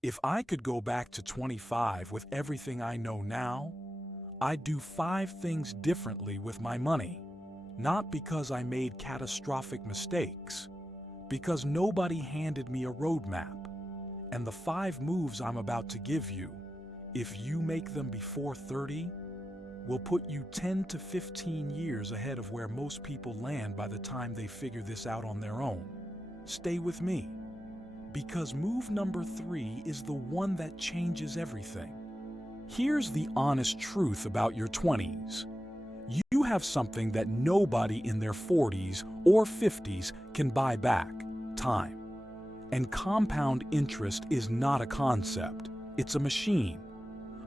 If I could go back to 25 with everything I know now, I'd do 5 things differently with my money. Not because I made catastrophic mistakes, because nobody handed me a roadmap. And the 5 moves I'm about to give you, if you make them before 30, will put you 10 to 15 years ahead of where most people land by the time they figure this out on their own. Stay with me, because move number 3 is the one that changes everything. Here's the honest truth about your 20s. You have something that nobody in their 40s or 50s can buy back: time. And compound interest is not a concept, it's a machine.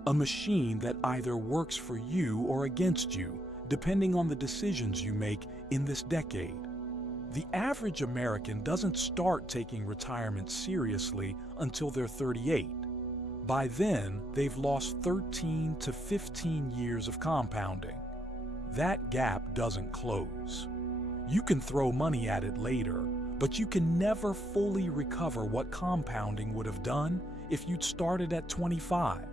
A machine that either works for you or against you, depending on the decisions you make in this decade. The average American doesn't start taking retirement seriously until they're 38. By then, they've lost 13 to 15 years of compounding. That gap doesn't close. You can throw money at it later, but you can never fully recover what compounding would have done if you'd started at 25.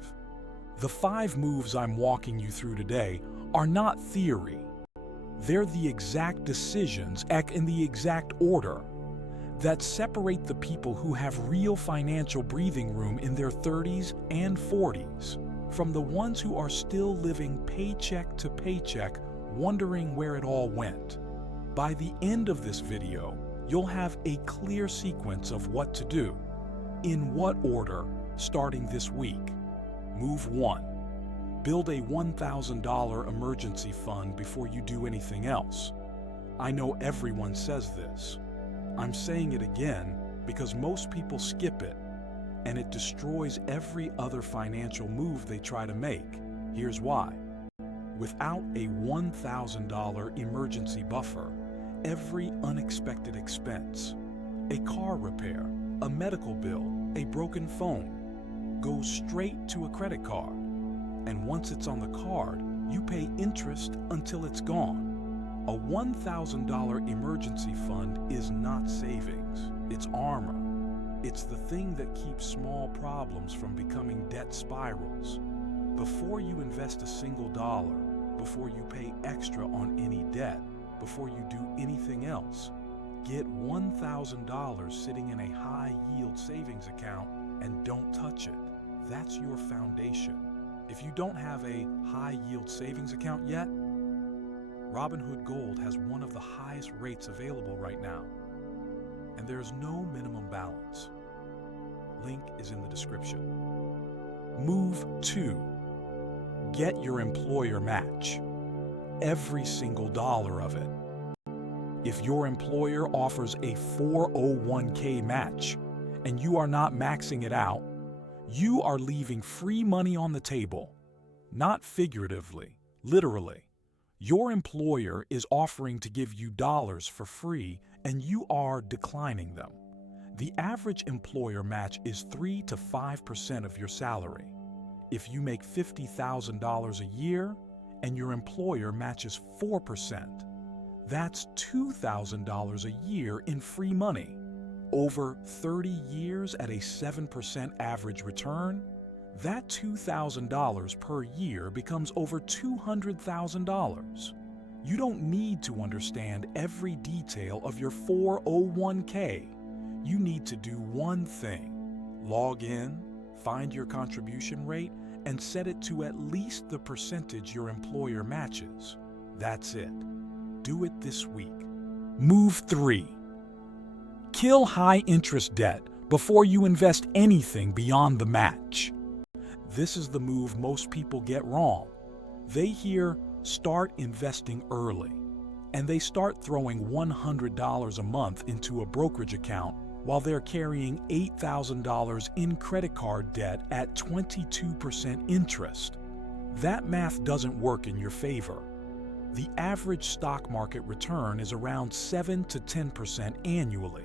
The 5 moves I'm walking you through today are not theory. They're the exact decisions, in the exact order, that separate the people who have real financial breathing room in their 30s and 40s from the ones who are still living paycheck to paycheck, wondering where it all went. By the end of this video, you'll have a clear sequence of what to do. In what order, starting this week? Move 1. Build a $1,000 emergency fund before you do anything else. I know everyone says this. I'm saying it again because most people skip it, and it destroys every other financial move they try to make. Here's why. Without a $1,000 emergency buffer, every unexpected expense, a car repair, a medical bill, a broken phone, goes straight to a credit card. And once it's on the card, you pay interest until it's gone. A $1,000 emergency fund is not savings, it's armor. It's the thing that keeps small problems from becoming debt spirals. Before you invest a single dollar, before you pay extra on any debt, before you do anything else, get $1,000 sitting in a high-yield savings account and don't touch it. That's your foundation. If you don't have a high-yield savings account yet, Robinhood Gold has one of the highest rates available right now, and there's no minimum balance. Link is in the description. Move 2. Get your employer match. Every single dollar of it. If your employer offers a 401k match and you are not maxing it out, you are leaving free money on the table. Not figuratively, literally. Your employer is offering to give you dollars for free and you are declining them. The average employer match is 3 to 5% of your salary. If you make $50,000 a year and your employer matches 4%, that's $2,000 a year in free money. Over 30 years at a 7% average return, that $2,000 per year becomes over $200,000. You don't need to understand every detail of your 401k. You need to do one thing: log in, find your contribution rate, and set it to at least the percentage your employer matches. That's it. Do it this week. Move 3. Kill high-interest debt before you invest anything beyond the match. This is the move most people get wrong. They hear, start investing early, and they start throwing $100 a month into a brokerage account while they're carrying $8,000 in credit card debt at 22% interest. That math doesn't work in your favor. The average stock market return is around 7 to 10% annually.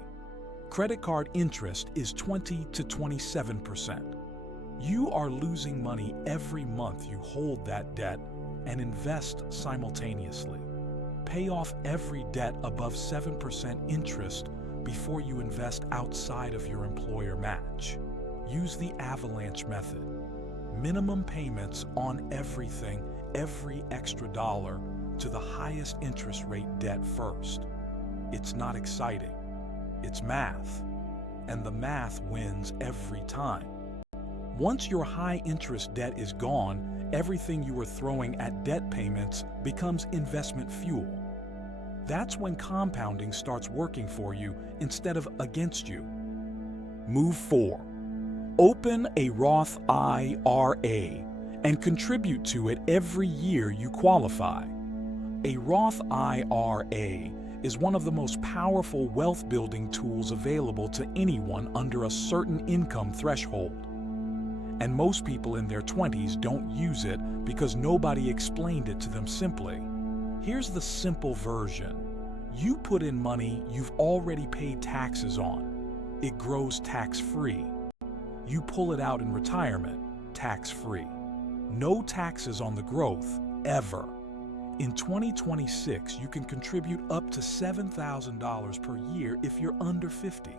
Credit card interest is 20 to 27%. You are losing money every month you hold that debt and invest simultaneously. Pay off every debt above 7% interest before you invest outside of your employer match. Use the avalanche method. Minimum payments on everything, every extra dollar, to the highest interest rate debt first. It's not exciting. It's math. And the math wins every time. Once your high interest debt is gone, everything you were throwing at debt payments becomes investment fuel. That's when compounding starts working for you instead of against you. Move 4. Open a Roth IRA and contribute to it every year you qualify. A Roth IRA is one of the most powerful wealth-building tools available to anyone under a certain income threshold. And most people in their 20s don't use it because nobody explained it to them simply. Here's the simple version. You put in money you've already paid taxes on. It grows tax-free. You pull it out in retirement, tax-free. No taxes on the growth, ever. In 2026, you can contribute up to $7,000 per year if you're under 50.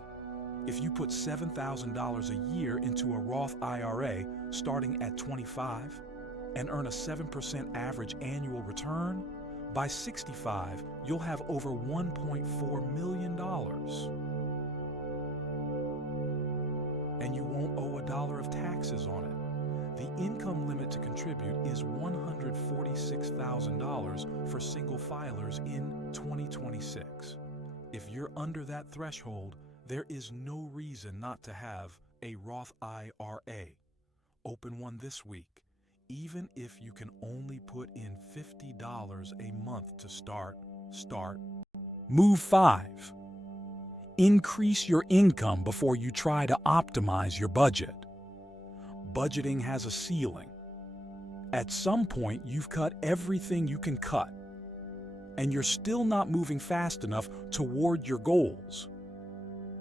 If you put $7,000 a year into a Roth IRA starting at 25 and earn a 7% average annual return, by 65, you'll have over $1.4 million. And you won't owe $1 of taxes on it. The income limit to contribute is $146,000 for single filers in 2026. If you're under that threshold, there is no reason not to have a Roth IRA. Open one this week, even if you can only put in $50 a month to start. Move 5. Increase your income before you try to optimize your budget. Budgeting has a ceiling. At some point, you've cut everything you can cut, and you're still not moving fast enough toward your goals.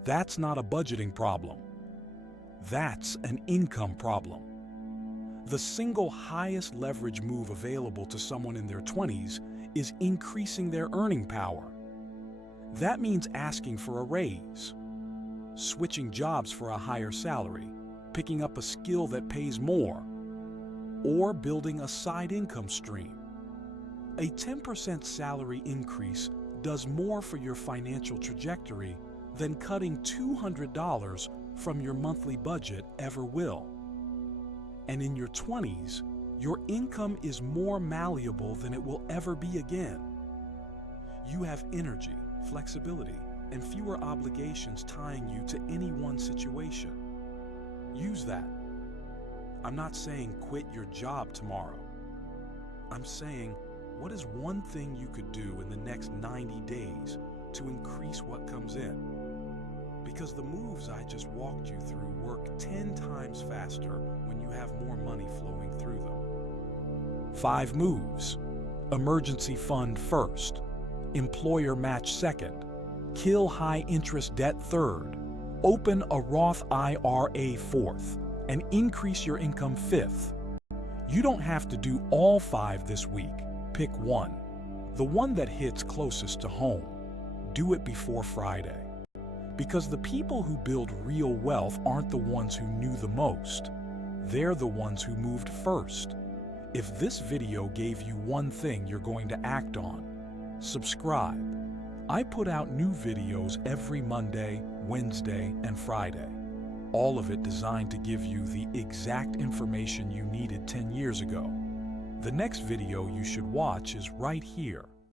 That's not a budgeting problem. That's an income problem. The single highest leverage move available to someone in their 20s is increasing their earning power. That means asking for a raise, switching jobs for a higher salary, picking up a skill that pays more, or building a side income stream. A 10% salary increase does more for your financial trajectory than cutting $200 from your monthly budget ever will. And in your 20s, your income is more malleable than it will ever be again. You have energy, flexibility, and fewer obligations tying you to any one situation. Use that. I'm not saying quit your job tomorrow. I'm saying, what is one thing you could do in the next 90 days to increase what comes in? Because the moves I just walked you through work 10 times faster when you have more money flowing through them. 5 moves. Emergency fund first. Employer match second. Kill high interest debt third. Open a Roth IRA fourth. And increase your income fifth. You don't have to do all 5 this week. Pick one. The one that hits closest to home. Do it before Friday. Because the people who build real wealth aren't the ones who knew the most. They're the ones who moved first. If this video gave you one thing you're going to act on, subscribe. I put out new videos every Monday, Wednesday, and Friday. All of it designed to give you the exact information you needed 10 years ago. The next video you should watch is right here.